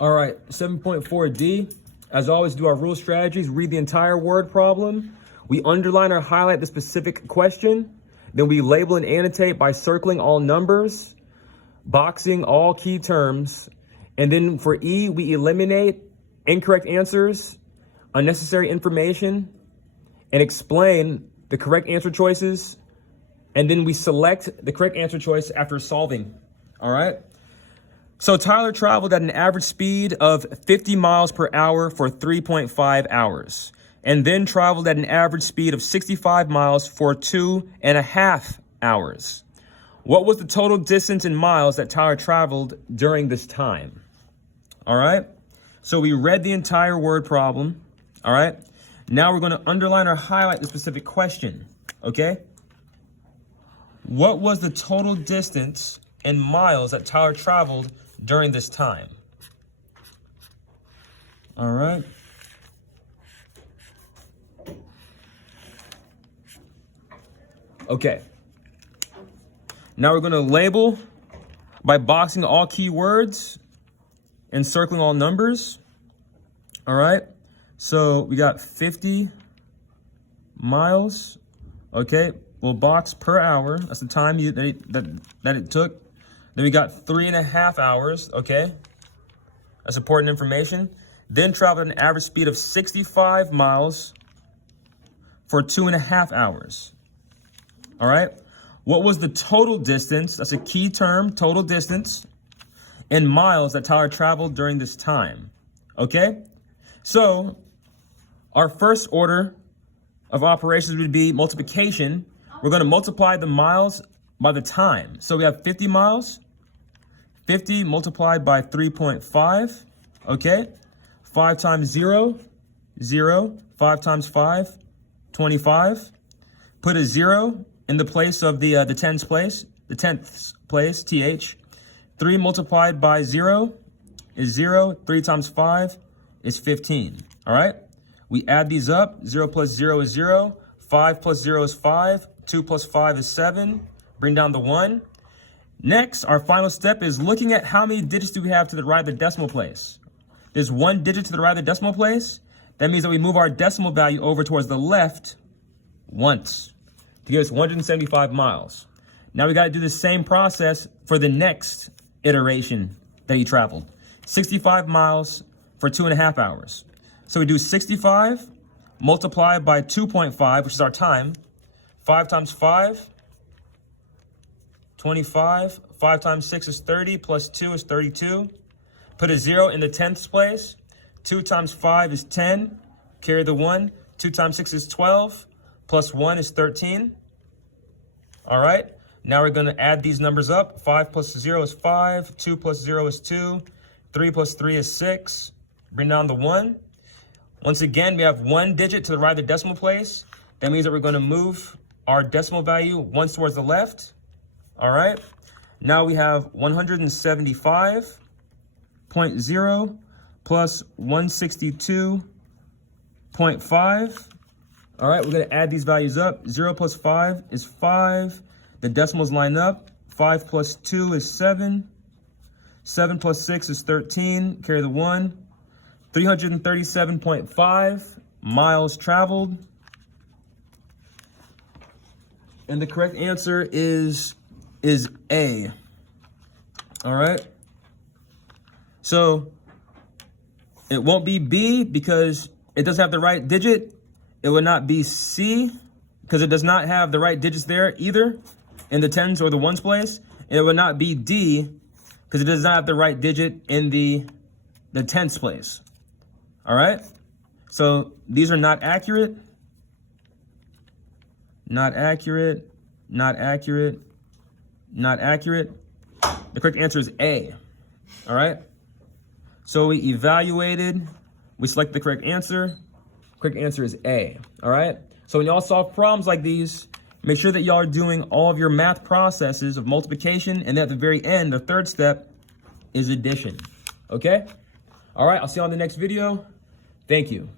All right, 7.4D. As always, do our rule strategies. Read the entire word problem. We underline or highlight the specific question. Then we label and annotate by circling all numbers, boxing all key terms. And then for E, we eliminate incorrect answers, unnecessary information, and explain the correct answer choices. And then we select the correct answer choice after solving. All right? So Tyler traveled at an average speed of 50 miles per hour for 3.5 hours, and then traveled at an average speed of 65 miles for 2.5 hours. What was the total distance in miles that Tyler traveled during this time? All right. So we read the entire word problem. All right. Now we're going to underline or highlight the specific question. Okay. What was the total distance in miles that Tyler traveled during this time? All right. Okay. Now we're going to label by boxing all keywords and circling all numbers. All right. So we got 50 miles. Okay. We'll box per hour. That's the time that it took. Then we got 3.5 hours. Okay. That's important information. Then traveled at an average speed of 65 miles for 2.5 hours. All right. What was the total distance? That's a key term, total distance in miles that Tyler traveled during this time. Okay. So our first order of operations would be multiplication. We're going to multiply the miles by the time. So we have 50 miles, 50 multiplied by 3.5. Okay. 5 times 0, 0. 5 times 5, 25. Put a 0 in the place of the tens place, the 10th place, TH. 3 multiplied by 0 is 0. 3 times 5 is 15. All right. We add these up. 0 plus 0 is 0. 5 plus 0 is 5. 2 plus 5 is 7. Bring down the 1. Next, our final step is looking at how many digits do we have to the right of the decimal place. There's 1 digit to the right of the decimal place. That means that we move our decimal value over towards the left once to give us 175 miles. Now we got to do the same process for the next iteration that he traveled. 65 miles for 2.5 hours. So we do 65 multiplied by 2.5, which is our time. 5 times 5, 25. 5 times 6 is 30, plus 2 is 32. Put a 0 in the 10th place. 2 times 5 is 10. Carry the 1. 2 times 6 is 12. Plus 1 is 13. All right. Now we're going to add these numbers up. 5 plus 0 is 5. 2 plus 0 is 2. 3 plus 3 is 6. Bring down the 1. Once again, we have 1 digit to the right of the decimal place. That means that we're going to move our decimal value once towards the left. All right. Now we have 175.0 plus 162.5. All right, we're going to add these values up. 0 plus 5 is 5. The decimals line up. 5 plus 2 is 7. 7 plus 6 is 13. Carry the 1. 337.5 miles traveled. And the correct answer is A. All right. So it won't be B because it doesn't have the right digit. It would not be C because it does not have the right digits there either in the tens or the ones place. And it would not be D because it does not have the right digit in the tens place. All right. So these are not accurate. Not accurate, not accurate, not accurate. The correct answer is A. All right. So we evaluated, we select the correct answer. Correct answer is A. All right. So when y'all solve problems like these, make sure that y'all are doing all of your math processes of multiplication. And then at the very end, the third step is addition. Okay. All right. I'll see you on the next video. Thank you.